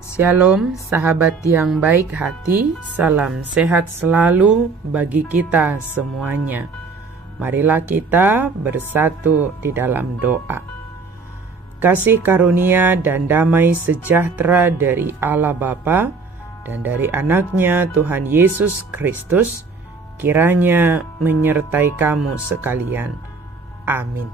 Shalom sahabat yang baik hati, salam sehat selalu bagi kita semuanya. Marilah kita bersatu di dalam doa. Kasih karunia dan damai sejahtera dari Allah Bapa dan dari anaknya Tuhan Yesus Kristus kiranya menyertai kamu sekalian. Amin.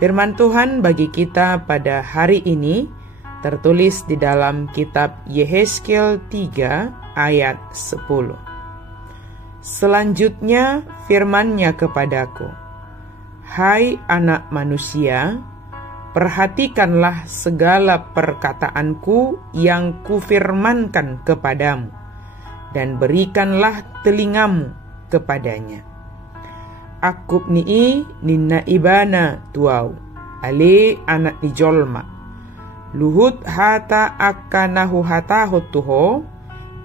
Firman Tuhan bagi kita pada hari ini tertulis di dalam kitab Yehezkiel 3 ayat 10. Selanjutnya firman-Nya kepadaku, "Hai anak manusia, perhatikanlah segala perkataanku yang kufirmankan kepadamu, dan berikanlah telingamu kepadanya. Akub ni'i ninna ibana tuau, ale anak dijolma. Luhut hata akanahu hatahu tuho,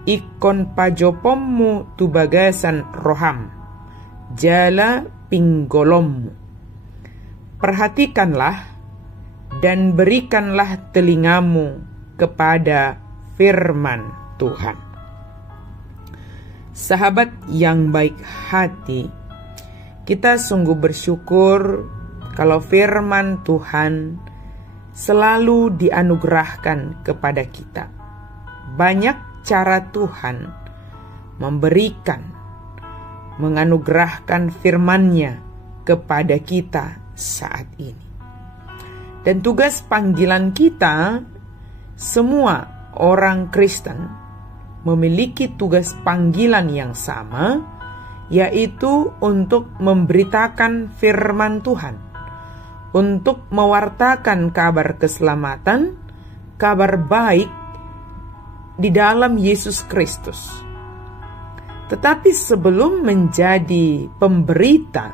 ikon pajopommu tu bagasan roham, jala pinggolommu. Perhatikanlah dan berikanlah telingamu kepada firman Tuhan." Sahabat yang baik hati, kita sungguh bersyukur kalau firman Tuhan selalu dianugerahkan kepada kita. Banyak cara Tuhan menganugerahkan firman-Nya kepada kita saat ini. Dan tugas panggilan kita, semua orang Kristen memiliki tugas panggilan yang sama, yaitu untuk memberitakan firman Tuhan, untuk mewartakan kabar keselamatan, kabar baik di dalam Yesus Kristus. Tetapi sebelum menjadi pemberita,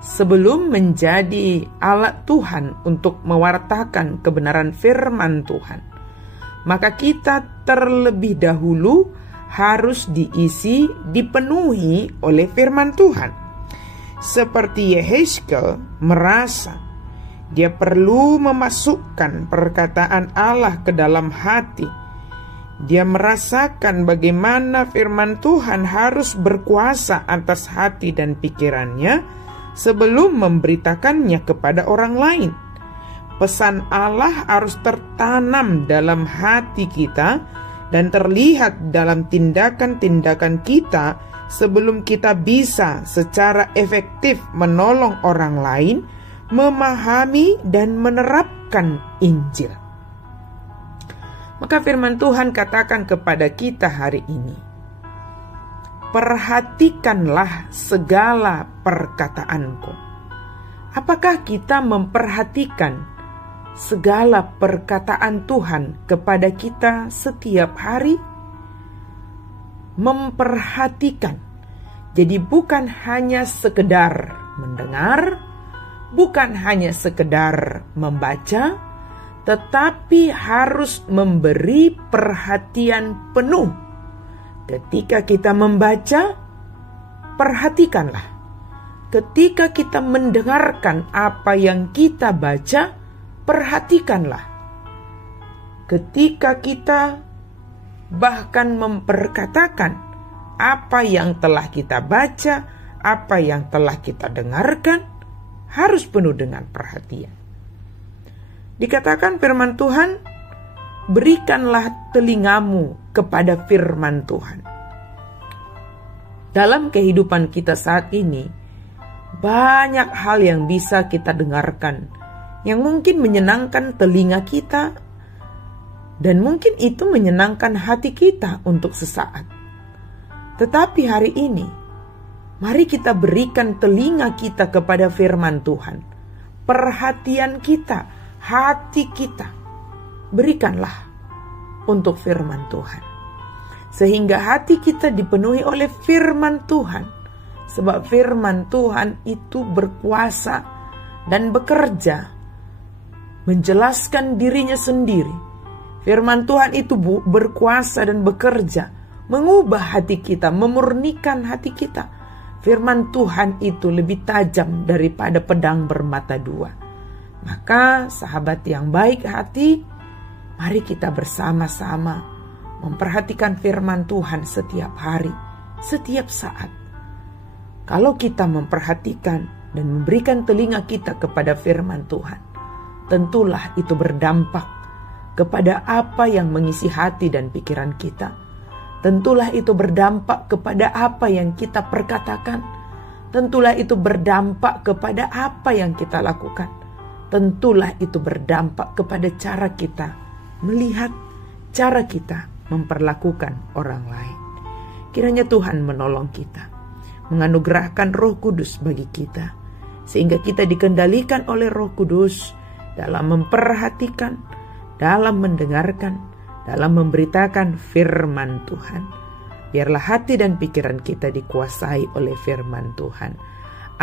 sebelum menjadi alat Tuhan untuk mewartakan kebenaran firman Tuhan, maka kita terlebih dahulu harus dipenuhi oleh firman Tuhan. Seperti Yehezkiel merasa dia perlu memasukkan perkataan Allah ke dalam hati. Dia merasakan bagaimana firman Tuhan harus berkuasa atas hati dan pikirannya sebelum memberitakannya kepada orang lain. Pesan Allah harus tertanam dalam hati kita dan terlihat dalam tindakan-tindakan kita sebelum kita bisa secara efektif menolong orang lain memahami dan menerapkan Injil. Maka firman Tuhan katakan kepada kita hari ini, perhatikanlah segala perkataanku. Apakah kita memperhatikan segala perkataan Tuhan kepada kita setiap hari? Memperhatikan. Jadi bukan hanya sekedar mendengar, bukan hanya sekedar membaca, tetapi harus memberi perhatian penuh. Ketika kita membaca, perhatikanlah. Ketika kita mendengarkan apa yang kita baca, perhatikanlah. Ketika kita bahkan memperkatakan apa yang telah kita baca, apa yang telah kita dengarkan, harus penuh dengan perhatian. Dikatakan firman Tuhan, berikanlah telingamu kepada firman Tuhan. Dalam kehidupan kita saat ini, banyak hal yang bisa kita dengarkan, yang mungkin menyenangkan telinga kita, dan mungkin itu menyenangkan hati kita untuk sesaat. Tetapi hari ini, mari kita berikan telinga kita kepada firman Tuhan. Perhatian kita, hati kita, berikanlah untuk firman Tuhan. Sehingga hati kita dipenuhi oleh firman Tuhan. Sebab firman Tuhan itu berkuasa dan bekerja, menjelaskan dirinya sendiri. Firman Tuhan itu berkuasa dan bekerja, mengubah hati kita, memurnikan hati kita. Firman Tuhan itu lebih tajam daripada pedang bermata dua. Maka sahabat yang baik hati, Mari kita bersama-sama memperhatikan firman Tuhan setiap hari, setiap saat. Kalau kita memperhatikan dan memberikan telinga kita kepada firman Tuhan, tentulah itu berdampak kepada apa yang mengisi hati dan pikiran kita. Tentulah itu berdampak kepada apa yang kita perkatakan. Tentulah itu berdampak kepada apa yang kita lakukan. Tentulah itu berdampak kepada cara kita melihat, cara kita memperlakukan orang lain. Kiranya Tuhan menolong kita, menganugerahkan Roh Kudus bagi kita, sehingga kita dikendalikan oleh Roh Kudus dalam memperhatikan, dalam mendengarkan, dalam memberitakan firman Tuhan. Biarlah hati dan pikiran kita dikuasai oleh firman Tuhan.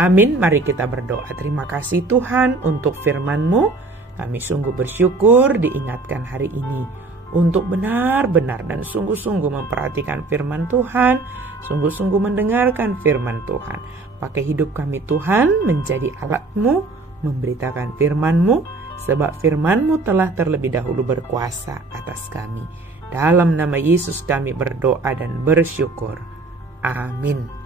Amin. Mari kita berdoa. Terima kasih Tuhan untuk firman-Mu. Kami sungguh bersyukur diingatkan hari ini untuk benar-benar dan sungguh-sungguh memperhatikan firman Tuhan, sungguh-sungguh mendengarkan firman Tuhan. Pakai hidup kami Tuhan menjadi alat-Mu, memberitakan firman-Mu, sebab firman-Mu telah terlebih dahulu berkuasa atas kami. Dalam nama Yesus kami berdoa dan bersyukur. Amin.